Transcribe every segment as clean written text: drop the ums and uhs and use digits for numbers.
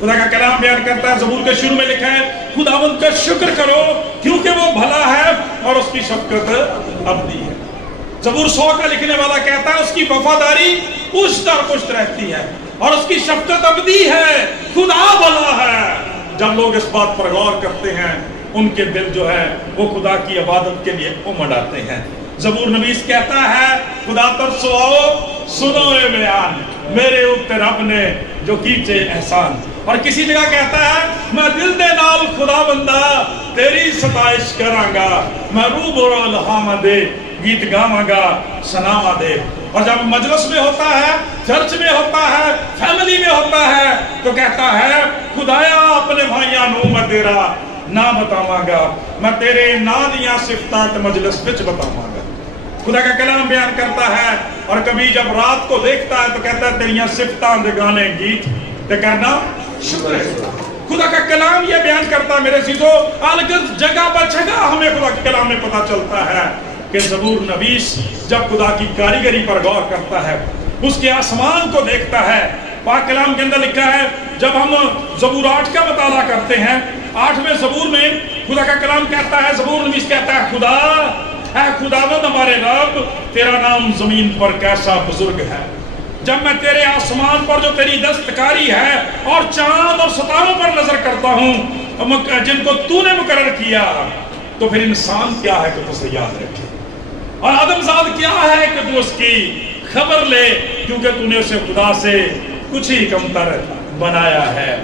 خدا کا کلام بیان کرتا ہے، زبور کے شروع میں لکھا ہے خداوند کا شکر کرو کیونکہ وہ بھلا ہے اور اس کی شفقت ابدی ہے۔ زبور 100 کا لکھنے والا کہتا ہے اس کی وفاداری پشت اور پشت رہتی ہے اور اس کی شفقت ابدی ہے، خدا بھلا ہے۔ جب لوگ اس بات پر غور کرتے ہیں ان کے دل جو ہے وہ خدا کی عبادت کے لیے امڑ آتے ہیں۔ زبور نویس کہتا ہے خدا ترسو آؤ سنو اے بیان میرے اوپر رب نے جو کیچے احسان، اور کسی جگہ کہتا ہے میں دل دے نال خدا بندہ تیری ستائش کراں گا، میں روح برا لہاما دے گیت گاواں گا سناوا دے۔ اور جب مجلس میں ہوتا ہے، چرچ میں ہوتا ہے، فیملی میں ہوتا ہے تو کہتا ہے خدایا اپنے بھائیاں نو میں تیرا نہ بتاواں گا، میں تیرے نا دیاں صفتاں مجلس وچ بتاواں گا۔ خدا کا کلام بیان کرتا ہے، اور کبھی جب رات کو دیکھتا ہے تو کہتا ہے تیریاں صفتاں دے گانے گیت تے کرنا شکر ہے۔ خدا کا کلام یہ بیان کرتا ہے میرے عزیزو، الگ جگہ بہ جگہ ہمیں خدا کے کلام میں پتہ چلتا ہے کہ زبور نویس جب خدا کی کاریگری پر غور کرتا ہے، اس کے آسمان کو دیکھتا ہے۔ پاک کلام کے اندر لکھا ہے جب ہم زبور 8 کا مطالعہ کرتے ہیں، 8ویں زبور میں خدا کا کلام کہتا ہے، زبور نویس کہتا ہے خدا اے خداوند ہمارے رب تیرا نام زمین پر کیسا بزرگ ہے، جب میں تیرے آسمان پر جو تیری دستکاری ہے اور چاند اور ستاروں پر نظر کرتا ہوں جن کو تو نے مقرر کیا، تو پھر انسان کیا ہے کہ تو اسے یاد رکھے، اور آدمزاد کیا ہے کہ تو اس کی خبر لے، کیونکہ تو نے اسے خدا سے کچھ ہی کمتر بنایا ہے،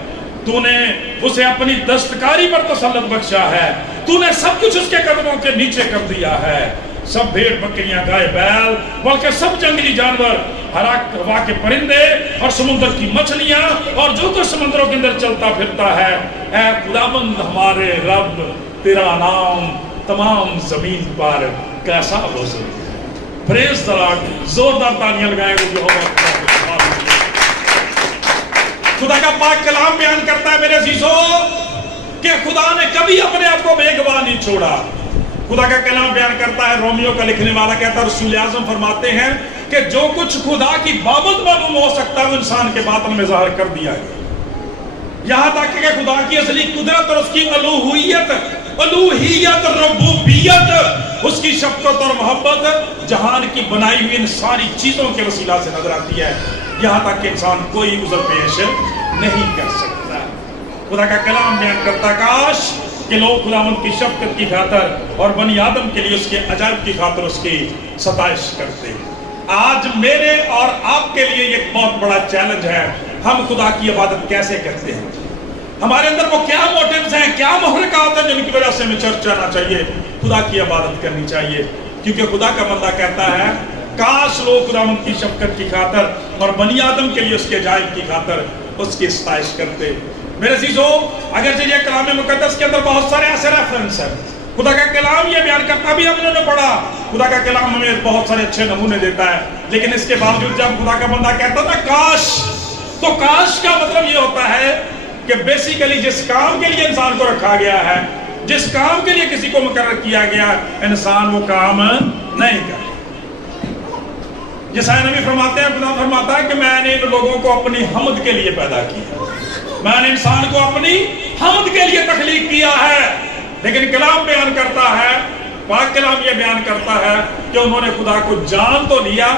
تو نے اسے اپنی دستکاری پر تسلط بخشا ہے، تو نے سب کچھ اس کے قدموں کے نیچے کر دیا ہے، سب بھیڑ بکریاں گائے بیل بلکہ سب جنگلی جانور، ہوا کے پرندے اور سمندر کی مچھلیاں اور جو کچھ سمندروں کے اندر چلتا پھرتا ہے، اے خداوند ہمارے رب تیرا نام تمام زمین پر کیسا بزرگ ہے۔ پریز دی لارڈ، زوردار تالیاں لگائیں گے۔ خدا کا پاک کلام بیان کرتا ہے میرے عزیزو کہ خدا نے کبھی اپنے آپ کو بے گواہ نہیں چھوڑا۔ خدا کا کلام بیان کرتا ہے، رومیو کا لکھنے والا کہتا ہے، رسول اعظم فرماتے ہیں کہ جو کچھ خدا کی بابت معلوم ہو سکتا ہے وہ انسان کے باطن میں ظاہر کر دیا گیا، یہاں تک کہ خدا کی اصلی قدرت اور اس کی الوہیت، ربوبیت، اس کی شفقت اور محبت جہان کی بنائی ہوئی ان ساری چیزوں کے وسیلہ سے نظر آتی ہے، یہاں تک کہ انسان کوئی عذر پیش نہیں کر سکتا۔ خدا کا کلام بیان کرتا کاش کہ لوگ خداوند کی شفقت کی خاطر اور بنی آدم کے لیے اس کے عجائب کی خاطر اس کی ستائش کرتے۔ آج میرے اور آپ کے لیے ایک بہت بڑا چیلنج ہے، ہم خدا کی عبادت کیسے کرتے ہیں، ہمارے اندر وہ کیا موٹیوز ہیں، کیا محرکات ہیں جن کی وجہ سے ہمیں چرچ آنا چاہیے، خدا کی عبادت کرنی چاہیے، کیونکہ خدا کا بندہ کہتا ہے کاش لوگ خداوند کی شفقت کی خاطر اور بنی آدم کے لیے اس کے عجائب کی خاطر اس کی ستائش کرتے۔ میرے عزیزو، اگرچہ یہ کلام مقدس کے اندر بہت سارے ایسے ریفرنس ہیں، خدا کا کلام یہ بیان کرتا بھی ہم نے پڑھا، خدا کا کلام ہمیں بہت سارے اچھے نمونے دیتا ہے، لیکن اس کے باوجود جب خدا کا بندہ کہتا تھا کاش، تو کاش کا مطلب یہ ہوتا ہے کہ بیسیکلی جس کام کے لیے انسان کو رکھا گیا ہے، جس کام کے لیے کسی کو مقرر کیا گیا، انسان وہ کام نہیں کرتا۔ یسایا نبی فرماتے ہیں، خدا فرماتا ہے کہ میں نے ان لوگوں کو اپنی حمد کے لیے پیدا کیا، میں نے انسان کو اپنی حمد کے لیے تخلیق کیا ہے، لیکن کلام بیان کرتا ہے، پاک کلام یہ بیان کرتا ہے کہ انہوں نے خدا کو جان تو لیا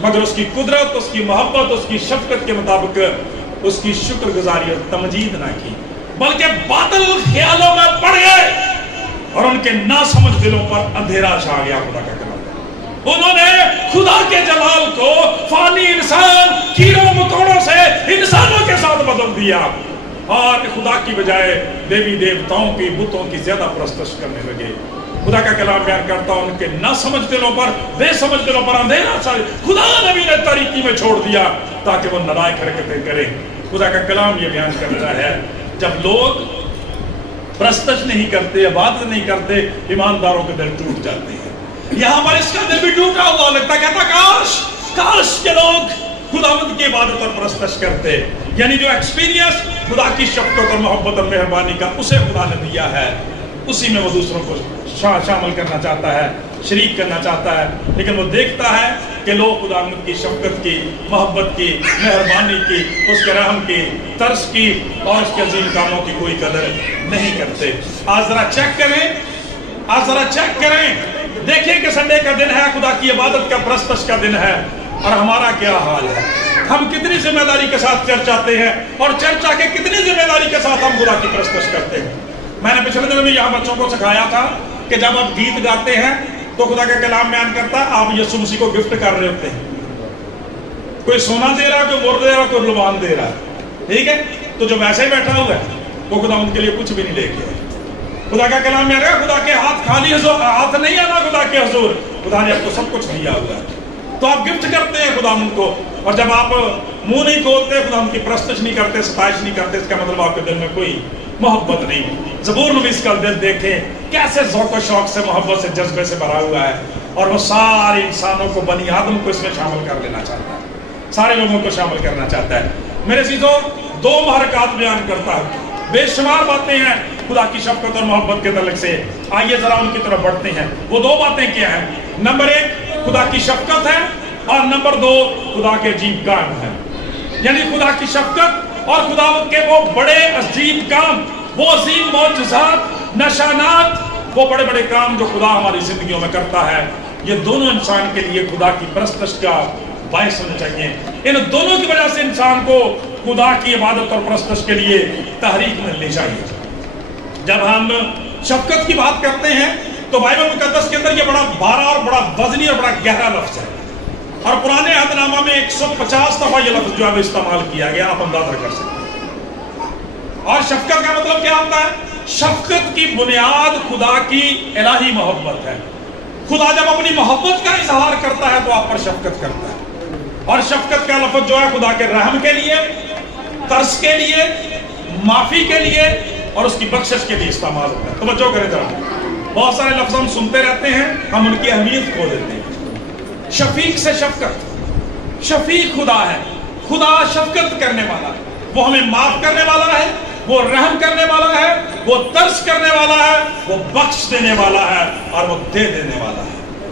مگر اس کی قدرت، اس کی محبت، اس کی شفقت کے مطابق اس کی شکر گزاری اور تمجید نہ کی، بلکہ باطل خیالوں میں پڑ گئے اور ان کے ناسمجھ دلوں پر اندھیرا چھا گیا۔ خدا کا کلام انہوں نے خدا کے جلال کو فانی انسان کیڑوں مکوڑوں سے انسانوں کے ساتھ بدل دیا اور خدا کی بجائے دیوی دیوتاؤں کی بتوں کی زیادہ پرستش کرنے لگے۔ خدا کا کلام بیان کرتا ان کے نہ سمجھ دلوں پر، بے سمجھ دلوں پر اندھیرا چھا گیا، خدا نبی نے تاریکی میں چھوڑ دیا تاکہ وہ نالائق حرکتیں کریں۔ خدا کا کلام یہ بیان کرتا ہے جب لوگ پرستش نہیں کرتے، عبادت نہیں کرتے، ایمانداروں کے دل ٹوٹ جاتے ہیں۔ یہاں پر اس کا دل بھی ٹوٹا ہوا لگتا، کہتا کاش کے لوگ خداوند کی عبادت اور پرستش کرتے، یعنی جو ایکسپیرینس خدا کی شفقت اور محبت اور مہربانی کا اسے خدا نے دیا ہے، اسی میں وہ دوسروں کو شامل کرنا چاہتا ہے، شریک کرنا چاہتا ہے، لیکن وہ دیکھتا ہے کہ لوگ خدا کی شفقت کی، محبت کی، مہربانی کی، اس کے رحم کی، ترس کی اور اس کے عظیم کاموں کی کوئی قدر نہیں کرتے۔ آج ذرا چیک کریں، دیکھیں کہ سنڈے کا دن ہے، خدا کی عبادت کا پرستش کا دن ہے، اور ہمارا کیا حال ہے۔ ہم کتنی ذمہ داری کے ساتھ چرچ آتے ہیں اور چرچ آ کے کتنی ذمہ داری کے ساتھ ہم خدا کی پرستش کرتے ہیں۔ میں نے پچھلے دنوں میں یہاں بچوں کو سکھایا تھا کہ جب آپ گیت گاتے ہیں تو خدا کا کلام بیان کرتا ہے، آپ یسوع مسیح کو گفٹ کر رہے ہوتے ہیں۔ کوئی سونا دے رہا، کوئی مر دے رہا، کوئی لبان دے رہا، ٹھیک ہے؟ تو جو ویسے ہی بیٹھا ہوا ہے وہ خدا ان کے لیے کچھ بھی نہیں لے کے آئے۔ خدا کا کلام بیان کرتا ہے، خدا کے ہاتھ خالی ہاتھ نہیں آنا خدا کے حضور، خدا نے آپ کو سب کچھ دیا ہوا ہے، تو آپ گفٹ کرتے ہیں خدا ان کو۔ اور جب آپ منہ نہیں کھولتے، خدا ان کی پرستش نہیں کرتے، ستائش نہیں کرتے، اس کا مطلب آپ کے دل میں کوئی محبت نہیں۔ زبور نویس کا دل دیکھیں کیسے ذوق و شوق سے، محبت سے، جذبے سے بھرا ہوا ہے، اور وہ سارے انسانوں کو، بنی آدم کو اس میں شامل کر لینا چاہتا ہے، سارے لوگوں کو شامل کرنا چاہتا ہے۔ میرے عزیزو، دو محرکات بیان کرتا ہے، بے شمار باتیں ہیں خدا کی شفقت اور محبت کے تعلق سے۔ آئیے ذرا ان کی طرف بڑھتے ہیں۔ وہ دو باتیں کیا ہیں؟ نمبر ایک خدا کی شفقت ہے، اور نمبر دو خدا کے عجیب کام ہیں۔ یعنی خدا کی شفقت اور خدا کے وہ بڑے عجیب کام، وہ عظیم معجزات، نشانات، وہ بڑے بڑے کام جو خدا ہماری زندگیوں میں کرتا ہے، یہ دونوں انسان کے لیے خدا کی پرستش کا باعث ہونا چاہیے۔ ان دونوں کی وجہ سے انسان کو خدا کی عبادت اور پرستش کے لیے تحریک ملنی چاہیے۔ جب ہم شفقت کی بات کرتے ہیں تو بائبل مقدس کے اندر یہ بڑا بھارا اور بڑا وزنی اور بڑا گہرا لفظ ہے، اور پرانے عہد نامہ میں 150 دفعہ یہ لفظ جو ہے استعمال کیا گیا، آپ اندازہ کر سکتے ہیں۔ اور شفقت کا مطلب کیا ہوتا ہے؟ شفقت کی بنیاد خدا کی الہی محبت ہے۔ خدا جب اپنی محبت کا اظہار کرتا ہے تو آپ پر شفقت کرتا ہے، اور شفقت کا لفظ جو ہے خدا کے رحم کے لیے، ترس کے لیے، معافی کے لیے اور اس کی بخشش کے لیے استعمال ہوتا ہے۔ توجہ کریں ذرا، بہت سارے لفظ ہم سنتے رہتے ہیں، ہم ان کی اہمیت کھو دیتے ہیں۔ شفیق سے شفقت، شفیق خدا ہے، خدا شفقت کرنے والا ہے، وہ ہمیں معاف کرنے والا ہے، وہ رحم کرنے والا ہے، وہ ترس کرنے والا ہے، وہ بخش دینے والا ہے، اور وہ دے دینے والا ہے۔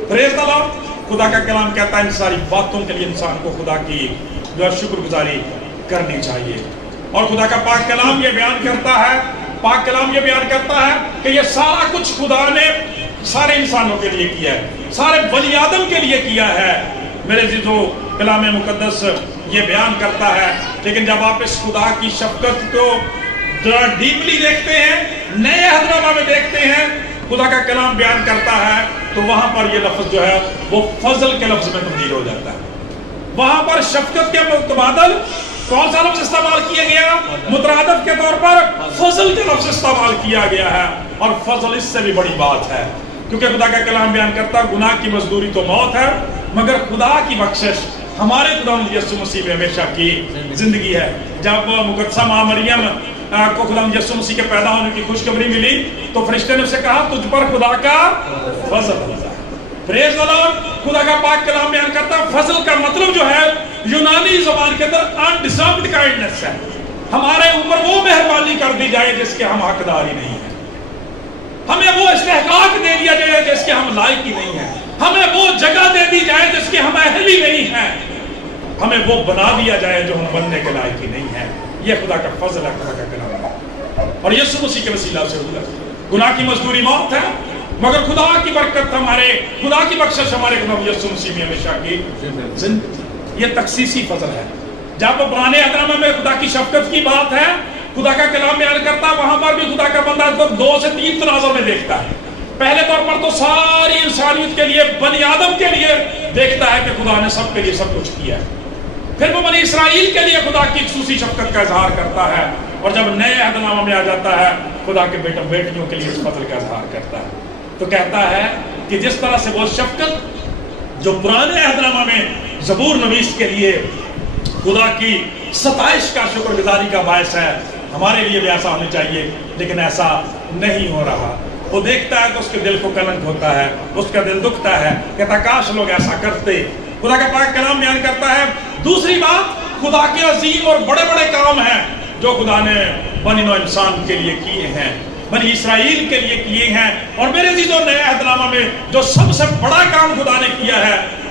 پریز دی لارڈ۔ خدا کا کلام کہتا ہے ان ساری باتوں کے لیے انسان کو خدا کی جو ہے شکر گزاری کرنی چاہیے۔ اور خدا کا پاک کلام یہ بیان کرتا ہے، پاک کلام یہ بیان کرتا ہے کہ یہ سارا کچھ خدا نے سارے انسانوں کے لیے کیا ہے، سارے بنی آدم کے لیے کیا ہے۔ میرے عزیزو، کلام مقدس یہ بیان کرتا ہے، لیکن جب آپ اس خدا کی شفقت کو ڈیپلی دیکھتے ہیں، نئے عہد نامہ میں دیکھتے ہیں، خدا کا کلام بیان کرتا ہے، تو وہاں پر یہ لفظ جو ہے وہ فضل کے لفظ میں تبدیل ہو جاتا ہے۔ وہاں پر شفقت کے متبادل کون سا لفظ استعمال کیا گیا؟ مترادف کے طور پر فضل کے لفظ استعمال کیا گیا ہے، اور فضل اس سے بھی بڑی بات ہے، کیونکہ خدا کا کلام بیان کرتا ہے گناہ کی مزدوری تو موت ہے، مگر خدا کی بخشش ہمارے خدا یسوع مسیح میں ہمیشہ کی زندگی ہے۔ جب مقدسہ ماں مریم کو خدا یسوع مسیح کے پیدا ہونے کی خوشخبری ملی تو فرشتے نے اسے کہا تجھ پر خدا کا فضل ہوتا ہے۔ پریز دی لارڈ۔ خدا کا پاک کلام بیان کرتا ہے فضل کا مطلب جو ہے یونانی زبان کے اندر undeserved kindness ہے، ہمارے اوپر وہ مہربانی کر دی جائے جس کے ہم حقدار ہی نہیں ہیں، ہمیں وہ استحقاق دے دیا جائے جس کے ہم لائق ہی نہیں ہیں، ہمیں وہ جگہ دے دی جائے جس کے ہم اہل ہی نہیں ہیں، ہمیں وہ بنا دیا جائے جو ہم بننے کے لائق ہی نہیں ہیں۔ یہ خدا کا فضل ہے، خدا کا کلام ہے، اور یسوع مسیح کے وسیلہ سے ہوا۔ گناہ کی مزدوری موت ہے، مگر خدا کی برکت ہمارے، خدا کی بخشش ہمارے خدا یسوع مسیح میں ہمیشہ کی زندگی۔ یہ تخصیصی فضل ہے۔ جب پرانے عہد نامہ میں خدا کی شفقت کی بات ہے، خدا کا کلام بیان کرتا ہے، وہاں پر بھی خدا کا بندہ اس کو 2 سے 3 تناظر میں دیکھتا ہے۔ پہلے طور پر تو ساری انسانیت کے لیے، بنی آدم کے لیے دیکھتا ہے کہ خدا نے سب کے لیے سب کچھ کیا ہے، پھر وہ بنی اسرائیل کے لیے خدا کی خصوصی شفقت کا اظہار کرتا ہے، اور جب نئے عہد نامہ میں آ جاتا ہے خدا کے بیٹوں بیٹیوں کے لیے اس فضل کا اظہار کرتا ہے۔ تو کہتا ہے کہ جس طرح سے وہ شفقت جو پرانے عہد نامہ میں زبور نویس کے لیے خدا کی ستائش کا، شکر گزاری کا باعث ہے، ہمارے لیے بھی ایسا ہونا چاہیے، لیکن ایسا نہیں ہو رہا۔ وہ دیکھتا ہے تو اس کے دل کو کلنک ہوتا ہے، اس کا دل دکھتا ہے، کہتا کاش لوگ ایسا کرتے۔ خدا کا پاک کلام بیان کرتا ہے دوسری بات، خدا کے عظیم اور بڑے بڑے کام ہیں جو خدا نے بنی نوع انسان کے لیے کیے ہیں، بنی اسرائیل کے لیے کیے ہیں۔ اور میرے عزیزوں، نئے عہد نامہ میں جو سب سے بڑا کام خدا نے کیا ہے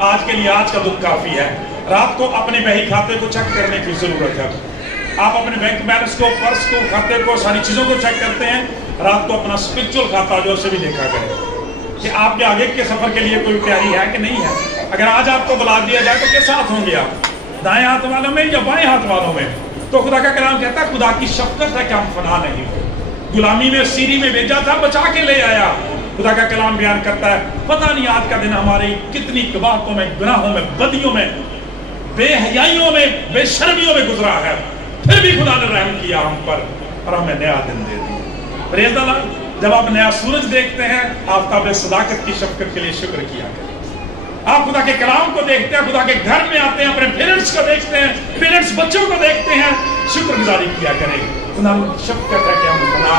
آج کے لیے آج کا دکھ کافی ہے. رات کو اپنے بہی کھاتے کو چیک کرنے کی ضرورت ہے. آپ اپنے بینک بیلنس کو، پرس کو، کھاتے کو، ساری چیزوں کو چیک کرتے ہیں. رات کو اپنا اسپرچل کھاتا جو اسے بھی دیکھا کریں کہ آپ کے آگے کے سفر کے لیے کوئی تیاری ہے کہ نہیں ہے. اگر آج آپ کو بلا دیا جائے تو کس ہاتھ ہوں گے آپ؟ دائیں ہاتھ والوں میں یا بائیں ہاتھ والوں میں؟ تو خدا کا کلام کہتا ہے خدا کی شفقت ہے کہ ہم فنا نہیں ہوئے. غلامی میں سیری میں بھیجا تھا، بچا کے لے آیا. خدا کا کلام بیان کرتا ہے پتہ نہیں آج کا دن ہماری کتنی قباحتوں میں، گناہوں میں، بدیوں میں، بے حیائیوں میں، بے شرمیوں میں گزرا ہے، پھر بھی خدا نے رحم کیا ہم پر اور ہمیں نیا دن دے دیا. پریز اللہ. جب آپ نیا سورج دیکھتے ہیں آفتاب صداقت کی شفقت کے لیے شکر کیا کریں. آپ خدا کے کلام کو دیکھتے ہیں، خدا کے گھر میں آتے ہیں، اپنے پیرنٹس کو دیکھتے ہیں، پیرنٹس بچوں کو دیکھتے ہیں، شکر گزاری کیا کریں. خدا کی شفقت ہے کہ ہم فنا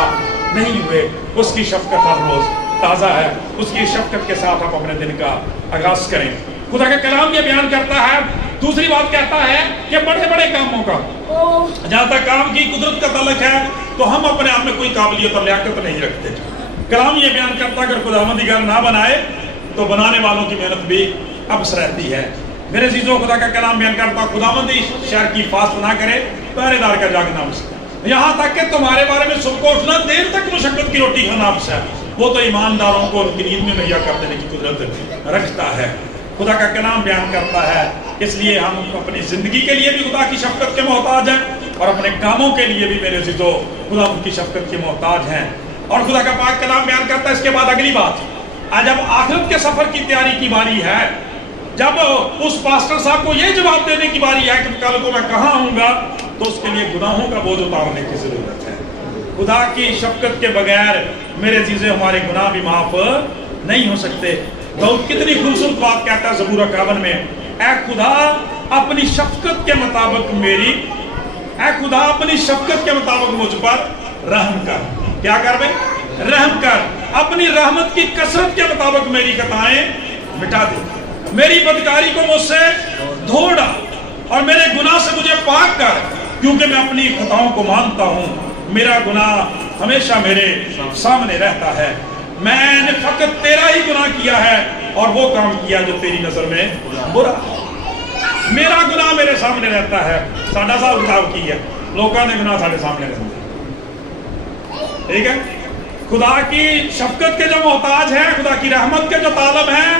نہیں ہوئے. اس کی شفقت ہر روز تازہ ہے. اس کی شفقت کے ساتھ آپ اپنے دن کا آغاز کریں. خدا کا کلام یہ بیان کرتا ہے. دوسری بات کہتا ہے کہ بڑے بڑے کاموں کا، جہاں تک کام کی قدرت کا تعلق ہے تو ہم اپنے آپ میں کوئی قابلیت اور لیاقت نہیں رکھتے. کلام یہ بیان کرتا ہے اگر خداوندی گھر نہ بنائے تو بنانے والوں کی محنت بھی ابس رہتی ہے. میرے عزیزوں خدا کا کلام بیان کرتا ہے خداوندی شہر کی حفاظت نہ کرے پہرے دار کا جاگنا ابس ہے. یہاں تک کہ تمہارے بارے میں صبح کو اٹھنا دیر تک مشقت کی روٹی کھانا ابس ہے. وہ تو ایمانداروں کو ان کی نیند میں مہیا کر دینے کی قدرت رکھتا ہے. خدا کا کلام بیان کرتا ہے اس لیے ہم اپنی زندگی کے لیے بھی خدا کی شفقت کے محتاج ہیں اور اپنے کاموں کے لیے بھی میرے عزیزو خدا ان کی شفقت کے محتاج ہیں. اور خدا کا پاک کلام بیان کرتا ہے اس کے بعد اگلی بات، جب آخرت کے سفر کی تیاری کی باری ہے، جب اس پاسٹر صاحب کو یہ جواب دینے کی باری ہے کہ کل کو میں کہاں ہوں گا، تو اس کے لیے گناہوں کا بوجھ اتارنے کی ضرورت ہے. خدا کی شفقت کے بغیر میرے عزیزو ہمارے گناہ بھی معاف نہیں ہو سکتے. داؤد کتنی خوبصورت بات کہتا ہے زبور 51 میں، اے خدا اپنی شفقت کے مطابق میری، اے خدا اپنی شفقت کے مطابق مجھ پر رحم کر. کیا کر بے؟ رحم کر. اپنی رحمت کی کثرت کے مطابق میری خطائیں مٹا دے. میری بدکاری کو مجھ سے دھو ڈال اور میرے گناہ سے مجھے پاک کر، کیونکہ میں اپنی خطاؤں کو مانتا ہوں. میرا گناہ ہمیشہ میرے سامنے رہتا ہے. میں نے فقط تیرا ہی گناہ کیا ہے اور وہ کام کیا جو تیری نظر میں برا. میرا گناہ میرے سامنے رہتا ہے. ساڈا سا الٹاو کی ہے، لوگوں نے گناہ ساڈے سامنے رہتا ہے. ٹھیک ہے. خدا کی شفقت کے جو محتاج ہیں، خدا کی رحمت کے جو طالب ہیں،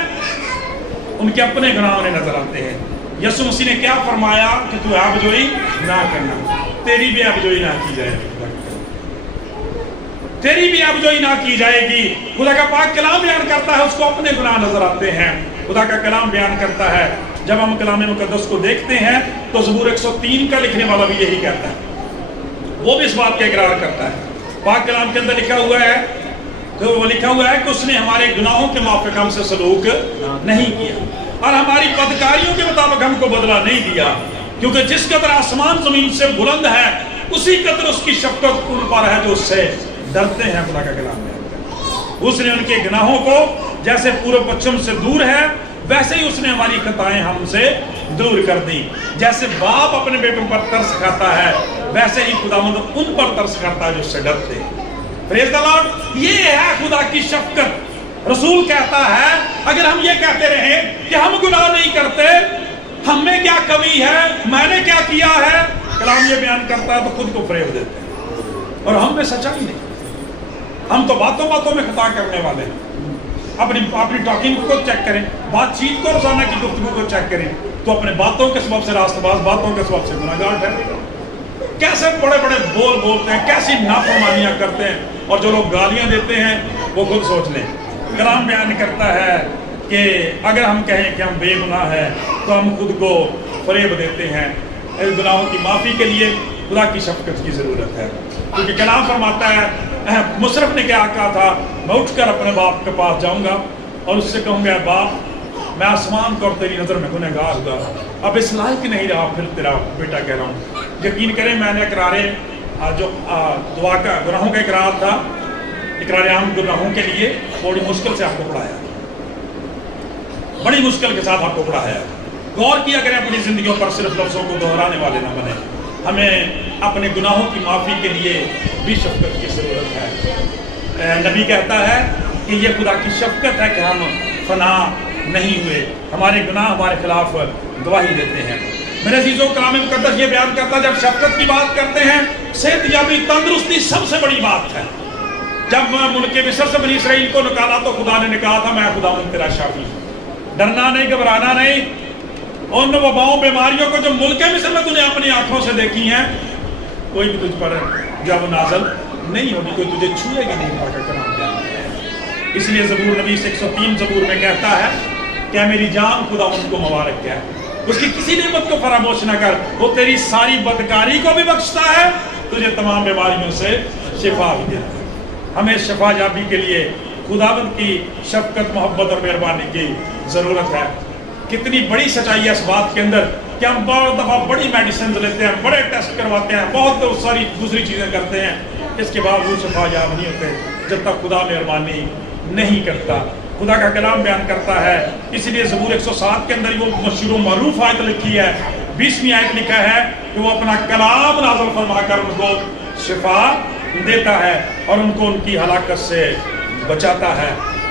ان کے اپنے گناہ انہیں نظر آتے ہیں. یسوع مسیح نے کیا فرمایا کہ تو آبجوئی نہ کرنا، تیری بھی آبجوئی نہ کی جائے گی، تیری بھی آبجوئی نہ کی جائے گی. خدا کا پاک کلام بیان کرتا ہے اس کو اپنے گناہ نظر آتے ہیں. خدا کا کلام بیان کرتا ہے جب ہم کلام مقدس کو دیکھتے ہیں تو زبور 103 کا لکھنے والا بھی یہی کہتا ہے، وہ بھی اس بات کا اقرار کرتا ہے. پاک کلام کے اندر لکھا ہوا ہے تو وہ لکھا ہوا ہے کہ اس نے ہمارے گناہوں کے موافق ہم سے سلوک نہیں کیا اور ہماری بدکاریوں کے مطابق ہم کو بدلہ نہیں دیا. کیونکہ جس قدر آسمان زمین سے بلند ہے اسی قدر اس کی شفقت ان پر ہے جو اس سے ڈرتے ہیں. خدا کا کلام ہے اس نے ان کے گناہوں کو جیسے پورب پچھم سے دور ہے ویسے ہی اس نے ہماری خطائیں ہم سے دور کر دی. جیسے باپ اپنے بیٹوں پر ترس کھاتا ہے ویسے ہی خداوند ان پر ترس کرتا ہے جو اس سے ڈرتے ہیں. پریز دی لارڈ. یہ ہے خدا کی شفقت. رسول کہتا ہے اگر ہم یہ کہتے رہیں کہ ہم گناہ نہیں کرتے، ہم میں کیا کمی ہے، میں نے کیا کیا ہے، کلام یہ بیان کرتا ہے تو خود کو فریب دیتے ہیں اور ہم میں سچائی نہیں. ہم تو باتوں باتوں میں خطا کرنے والے ہیں. اپنی ٹاکنگ کو چیک کریں، بات چیت کو، روزانہ کی گفتگو کو چیک کریں تو اپنے باتوں کے سبب سے راست باز، باتوں کے سبب سے گناہگار ٹھہرے گا. کیسے بڑے بڑے بول بولتے ہیں، کیسی نافرمانیاں کرتے ہیں، اور جو لوگ گالیاں دیتے ہیں وہ خود سوچ لیں. کلام بیان کرتا ہے کہ اگر ہم کہیں کہ ہم بے گناہ ہیں تو ہم خود کو فریب دیتے ہیں. اس گناہوں کی معافی کے لیے خدا کی شفقت کی ضرورت ہے. کیونکہ کلام فرماتا ہے مصرف نے کیا کہا تھا، میں اٹھ کر اپنے باپ کے پاس جاؤں گا اور اس سے کہوں گا باپ میں آسمان کو اور تیری نظر میں گنہگار ہوا، اب اس لائق نہیں رہا پھر تیرا بیٹا کہہ رہا ہوں. یقین کریں میں نے اقرارے جو دعا کا گناہوں کا اقرار تھا، اقرار عام گناہوں کے لیے بڑی مشکل سے آپ کو پڑھایا، بڑی مشکل کے ساتھ آپ کو پڑھایا. غور کیا کریں اپنی زندگیوں پر، صرف لفظوں کو دہرانے والے نہ بنے. ہمیں اپنے گناہوں کی معافی کے لیے بھی شفقت کی ضرورت ہے. نبی کہتا ہے کہ یہ خدا کی شفقت ہے کہ ہم فنا نہیں ہوئے، ہمارے گناہ ہمارے خلاف گواہی دیتے ہیں۔ میرے عزیزو، کلام مقدس یہ بیان کرتا ہے جب شفقت کی بات کرتے ہیں، صحت یابی تندرستی سب سے بڑی بات ہے۔ جب ملک مصر سے بنی اسرائیل کو نکالا تو خدا نے کہا تھا میں خدا ہوں تیرا شافی، ڈرنا نہیں، گھبرانا نہیں۔ ان وباؤں بیماریوں کو جو ملک مصر میں تُنے اپنی آنکھوں سے دیکھی ہیں، کوئی بھی تجھ پر جب نازل نہیں ہوگی، کوئی تجھے چھوئے گا نہیں۔ خدا کا کلام کہتا ہے، اس لیے زبور نویس 103 زبور میں کہتا ہے کہ میری جان خدا ان کو مبارک ہے، اس کی کسی نعمت کو فراموش نہ کر، وہ تیری ساری بدکاری کو بھی بخشتا ہے، تجھے تمام بیماریوں سے شفا بھی دیتا ہے۔ ہمیں شفا یابی کے لیے خداوند کی شفقت، محبت اور مہربانی کی ضرورت ہے۔ کتنی بڑی سچائی ہے اس بات کے اندر کہ ہم بہت دفعہ بڑی میڈیسنز لیتے ہیں، بڑے ٹیسٹ کرواتے ہیں، بہت ساری دوسری چیزیں کرتے ہیں، اس کے باوجود شفا یاب نہیں ہوتے جب تک خدا مہربانی نہیں کرتا۔ خدا کا کلام بیان کرتا ہے، اس لیے زبور 107 کے اندر وہ مشہور و معروف آیت لکھی ہے، 20ویں آیت لکھا ہے کہ وہ اپنا کلام نازل فرما کر ان کو شفا دیتا ہے اور ان کو ان کی ہلاکت سے بچاتا ہے۔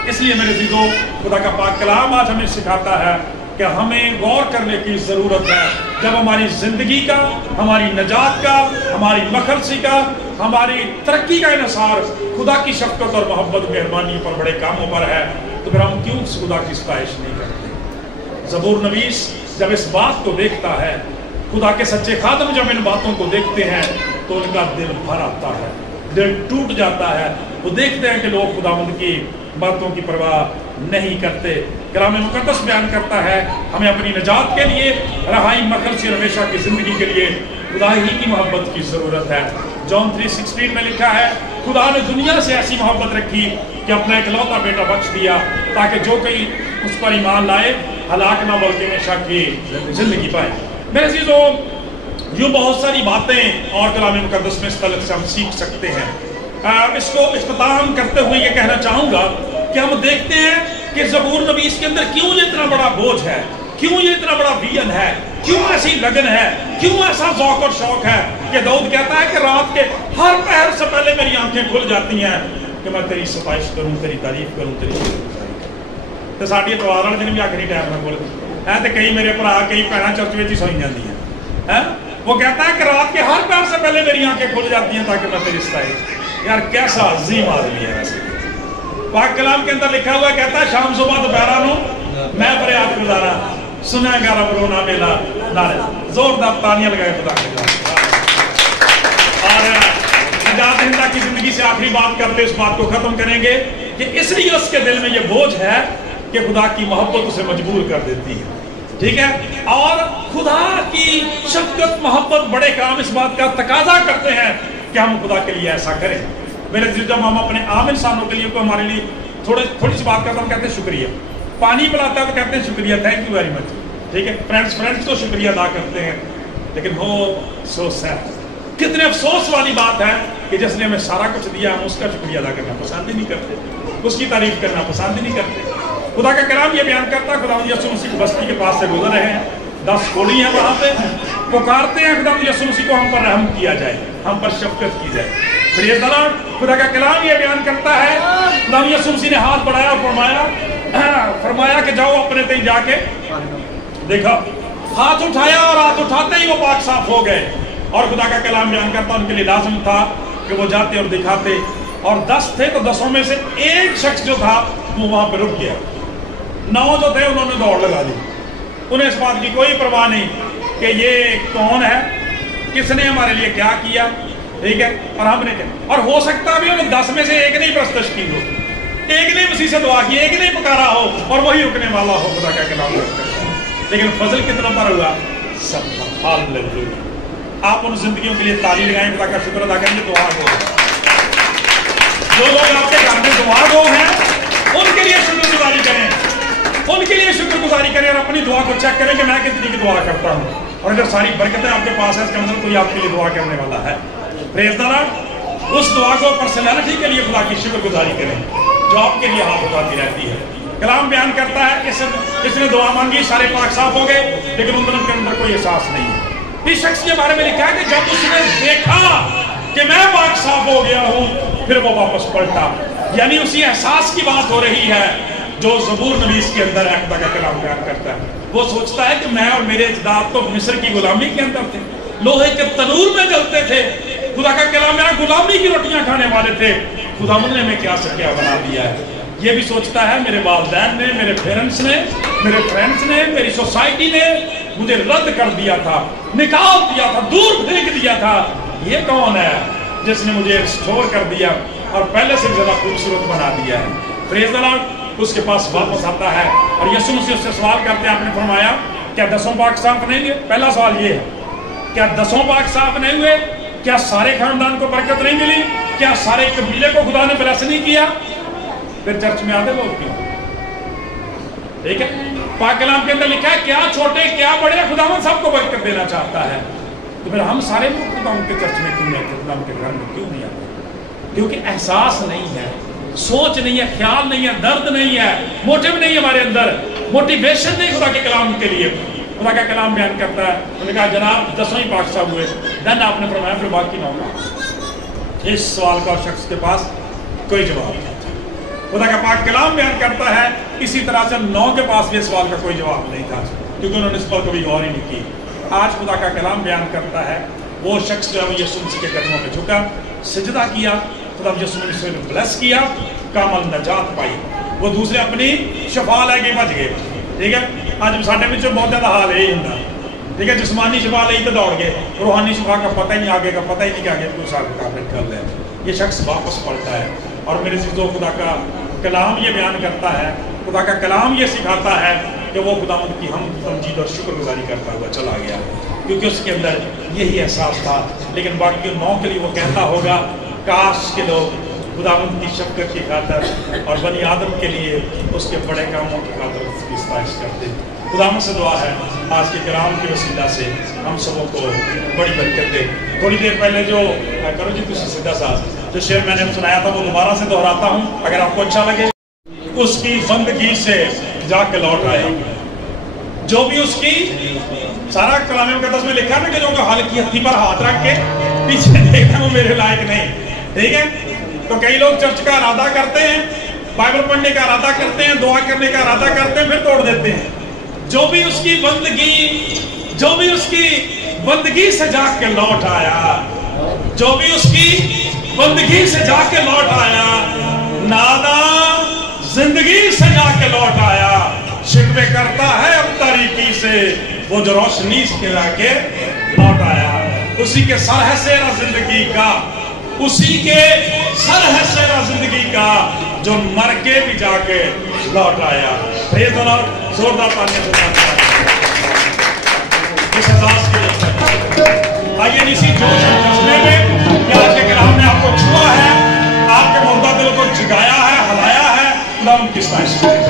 اس لیے میرے عزیزو، خدا کا پاک کلام آج ہمیں سکھاتا ہے کہ ہمیں غور کرنے کی ضرورت ہے جب ہماری زندگی کا، ہماری نجات کا، ہماری مخلصی کا، ہماری ترقی کا انحصار خدا کی شفقت اور محبت مہربانی پر بڑے کاموں پر ہے، تو پھر ہم کیوں اس خدا کی ستائش نہیں کرتے؟ زبور نویس جب اس بات کو دیکھتا ہے، خدا کے سچے خادم جب ان باتوں کو دیکھتے ہیں تو ان کا دل بھر آتا ہے، دل ٹوٹ جاتا ہے۔ وہ دیکھتے ہیں کہ لوگ خداوند کی باتوں کی پرواہ نہیں کرتے۔ کلام مقدس بیان کرتا ہے ہمیں اپنی نجات کے لیے، رہائی، مخلصی اور ہمیشہ کی زندگی کے لیے خدا ہی کی محبت کی ضرورت ہے۔ جون 3:16 میں لکھا ہے، خدا نے دنیا سے ایسی محبت رکھی کہ اپنا اکلوتا بیٹا بخش دیا تاکہ جو کوئی اس پر ایمان لائے ہلاک نہ بلکہ ہمیشہ کی زندگی پائے۔ میرے عزیزو، یوں بہت ساری باتیں اور کلام مقدس میں اس تعلق سے ہم سیکھ سکتے ہیں۔ اس کو اختتام کرتے ہوئے یہ کہنا چاہوں گا کہ ہم دیکھتے ہیں کہ زبور نویس کے اندر کیوں یہ اتنا بڑا بوجھ ہے، کیوں یہ اتنا بڑا ویژن ہے، کیوں ایسی لگن ہے، کیوں ایسا ذوق اور شوق ہے کہ داؤد کہتا ہے کہ رات کے ہر پہر سے پہلے میری آنکھیں کھل جاتی ہیں کہ میں تیری ستائش کروں، تیری تعریف کروں، تیری شکرگزاری کروں۔ تو ساڈی اتوار والے دن بھی آخری ٹائم میں بول ہے تو کئی میرے بھرا کئی بھੈਣਾਂ چرچ میں ہی سوئی جاتی ہیں۔ وہ کہتا ہے کہ رات کے ہر پہر سے پہلے میری آنکھیں کھل جاتی ہیں تاکہ میں تیری ستائش۔ یار کیسا عظیم آدمی ہے ویسے۔ پاک کلام کے اندر لکھا ہوا کہتا ہے شام صبح دوپہرہ نو میں فریاد گزارا، سنا گا رب رونا میلا نارے، زوردار تالیاں لگائے خدا کے جواب۔ اور نجات دہندہ کی زندگی سے آخری بات کرتے اس بات کو ختم کریں گے کہ اس لیے اس کے دل میں یہ بوجھ ہے کہ خدا کی محبت اسے مجبور کر دیتی ہے، ٹھیک ہے، اور خدا کی شفقت، محبت، بڑے کام اس بات کا تقاضا کرتے ہیں کہ ہم خدا کے لیے ایسا کریں۔ میرے دل جب ہم اپنے عام انسانوں کے لیے کوئی ہمارے لیے تھوڑی سی بات کرتا ہم کہتے ہیں شکریہ، پانی پلاتا ہے تو کہتے ہیں شکریہ، تھینک یو ویری مچ، ٹھیک ہے، فرینڈس تو شکریہ ادا کرتے ہیں، لیکن ہو افسوس ہے، کتنے افسوس والی بات ہے کہ جس نے ہمیں سارا کچھ دیا ہم اس کا شکریہ ادا کرنا پسند ہی نہیں کرتے، اس کی تعریف کرنا پسند ہی نہیں کرتے۔ خدا کا کلام یہ بیان کرتا ہے خدا یسوع مسیح کی بستی کے پاس سے گزر رہے ہیں، 10 کوڑی ہیں وہاں پہ، پکارتے ہیں خدا یسوع مسیح کو ہم پر رحم کیا جائے، ہم پر شفقت کی جائے۔ پریز دی لارڈ، خدا کا کلام یہ بیان کرتا ہے خدا یسوع مسیح نے ہاتھ بڑھایا اور فرمایا کہ جاؤ اپنے تئیں جا کے دیکھا، ہاتھ اٹھایا اور ہاتھ اٹھاتے ہی وہ پاک صاف ہو گئے۔ اور خدا کا کلام بیان کرتا ان کے لیے لازم تھا کہ وہ جاتے اور دکھاتے، اور 10 تھے تو 10 میں سے ایک شخص جو تھا وہ وہاں پہ رک گیا، 9 جو تھے انہوں نے دوڑ لگا دی، انہیں اس بات کی کوئی پرواہ نہیں کہ یہ کون ہے، کس نے ہمارے لیے کیا کیا، ٹھیک ہے، اور ہم نے کیا، اور ہو سکتا بھی انہیں 10 میں سے ایک نے پرستش کی ہو، ایک نے مسیح سے دعا کی، ایک نے پکارا ہو اور وہی رکنے والا ہو۔ خدا کا کلام کرتا ہے، لیکن فضل کتنا پر ہوا؟ سب پر۔ ہاللیلویا۔ آپ ان زندگیوں کے لیے تالی لگائیں، خدا کا شکر ادا کریں گے۔ دعا گو جو لوگ آپ کے گھر میں دعا گو ہیں ان کے لیے شکر گزاری کریں، ان کے لیے شکر گزاری کریں، اور اپنی دعا کو چیک کریں کہ میں کتنی کی دعا کرتا ہوں، اور اگر ساری برکتیں آپ کے پاس ہیں اس کا مطلب کوئی آپ کے لیے دعا کرنے والا ہے۔ پریز دی لارڈ، اس دعا کو پرسنالٹی کے لیے خدا کی شکر گزاری کریں جو آپ کے لیے ہاتھ اٹھاتی رہتی ہے۔ کلام بیان کرتا ہے اس نے دعا مانگی، سارے پاک صاف ہو گئے، لیکن ان کے اندر کوئی احساس نہیں ہے۔ اس شخص کے بارے میں لکھا ہے کہ جب اس نے دیکھا کہ میں پاک صاف ہو گیا ہوں پھر وہ واپس پلٹا، یعنی اسی احساس کی بات ہو رہی ہے جو زبور نویس کے اندر ہے خدا کا کلام بیان کرتا ہے. وہ سوچتا ہے کہ میں اور میرے اجداد تو مصر کی غلامی کے اندر تھے, لوہے کے تنور میں جلتے تھے, خدا کا کلام میں غلامی کی روٹیاں کھانے والے تھے, خداوند نے ہمیں کیا سے کیا بنا دیا ہے. یہ بھی سوچتا ہے میرے والدین نے, میرے پیرنٹس نے, میرے فرینڈس نے, میری سوسائٹی نے مجھے رد کر دیا تھا, نکال دیا تھا, دور پھینک دیا تھا. یہ کون ہے جس نے مجھے ریسٹور کر دیا اور پہلے سے زیادہ خوبصورت بنا دیا ہے. پریز دی لارڈ. اس کے پاس واپس آتا ہے اور یسوع مسیح اس سے سوال کرتے ہیں. آپ نے فرمایا کیا 10 پاک صاف نہیں ہوئے؟ پہلا سوال یہ ہے, کیا 10 پاک صاف نہیں ہوئے؟ کیا سارے خاندان کو برکت نہیں ملی؟ کیا سارے قبیلے کو خدا نے بلیس نہیں کیا؟ پھر چرچ میں آتے لوگ کیوں؟ ٹھیک ہے, پاک کلام کے اندر لکھا ہے کیا چھوٹے کیا بڑے, خداوند سب کو برکت دینا چاہتا ہے. تو پھر ہم سارے لوگ خداوند کے چرچ میں کیوں نہیں آتے, خداوند کے گھر میں کیوں نہیں آتے؟ کیونکہ احساس نہیں ہے, سوچ نہیں ہے, خیال نہیں ہے, درد نہیں ہے, موٹیو نہیں ہے ہمارے اندر, موٹیویشن نہیں خدا کے کلام کے لیے. خدا کا کلام بیان کرتا ہے, انہوں نے کہا جناب 10 ہی پاک صاحب ہوئے. دن آپ نے فرمایا پھر باقی 9 کا. اس سوال کا شخص کے پاس کوئی جواب نہیں. خدا کا پاک کلام بیان کرتا ہے اسی طرح سے 9 کے پاس بھی اس سوال کا کوئی جواب نہیں تھا, کیونکہ انہوں نے اس پر کبھی غور ہی نہیں کی. آج خدا کا کلام بیان کرتا ہے وہ شخص جو ہے وہ یسوع مسیح کے قدموں میں جھکا, سجدہ کیا, خدا یسوع مسیح نے بلیس کیا, کامل نجات پائی. وہ دوسرے اپنی شفا لے کے بچ گئے. ٹھیک ہے, آج ساڈے وچ بہت زیادہ حال یہی ہوندا. ٹھیک ہے, جسمانی شفا لئی تو دوڑ گئے, روحانی شفا کا پتہ ہی نہیں, آگے کا پتہ ہی نہیں کہ آگے کوئی سال کامل کر لے. یہ شخص واپس پلٹا ہے اور میرے عزیزو خدا کا کلام یہ بیان کرتا ہے, خدا کا کلام یہ سکھاتا ہے کہ وہ خداوند کی ہم تمجید اور شکر گزاری کرتا ہوا چلا گیا, کیونکہ اس کے اندر یہی احساس تھا. لیکن باقی 9 کے لیے وہ کہتا ہوگا کاش کے لوگ خداوند کی شفقت کی خاطر اور بنی آدم کے لیے اس کے بڑے کاموں کی خاطر اس کی ستائش کرتے. خداوند سے دعا ہے آج کے کلام کے وسیلہ سے ہم سبوں کو بڑی برکت دے. تھوڑی دیر پہلے جو کرو جی تسی سیدھا ساتھ جو شعر میں نے سنایا تھا وہ دوبارہ سے دہراتا ہوں اگر آپ کو اچھا لگے. اس کی بندگی سے جا کے لوٹ آیا, جو بھی اس کی, سارا کلام مقدس میں لکھا نا کہ جو ہلکی ہتھی پر ہاتھ رکھ کے پیچھے دیکھتا وہ میرے لائق نہیں. ٹھیک ہے, تو کئی لوگ چرچ کا ارادہ کرتے ہیں, بائبل پڑھنے کا ارادہ کرتے ہیں, دعا کرنے کا ارادہ کرتے ہیں, پھر توڑ دیتے ہیں. جو بھی اس کی بندگی سے جا کے لوٹ آیا, جو بھی اس کی بندگی سے جا کے لوٹ آیا, ناداں زندگی سے جا کے لوٹ آیا, شکوے کرتا ہے اب تاریکی سے, وہ جو روشنی سے جا کے لوٹ آیا. اسی کے سر ہے سیرا زندگی کا, اسی کے سر ہے سیرا زندگی کا, جو مر کے بھی جا کے لوٹ آیا. پریز دی لارڈ. زوردار تالیاں سے اس احساس کے لیے آئیے اسی جوش اور جذبے میں کہ آج کے کلام نے آپ کو چھوا ہے, آپ کے مردہ دل کو جگایا ہے, ہلایا ہے. خدا ان کی ستائش کرے.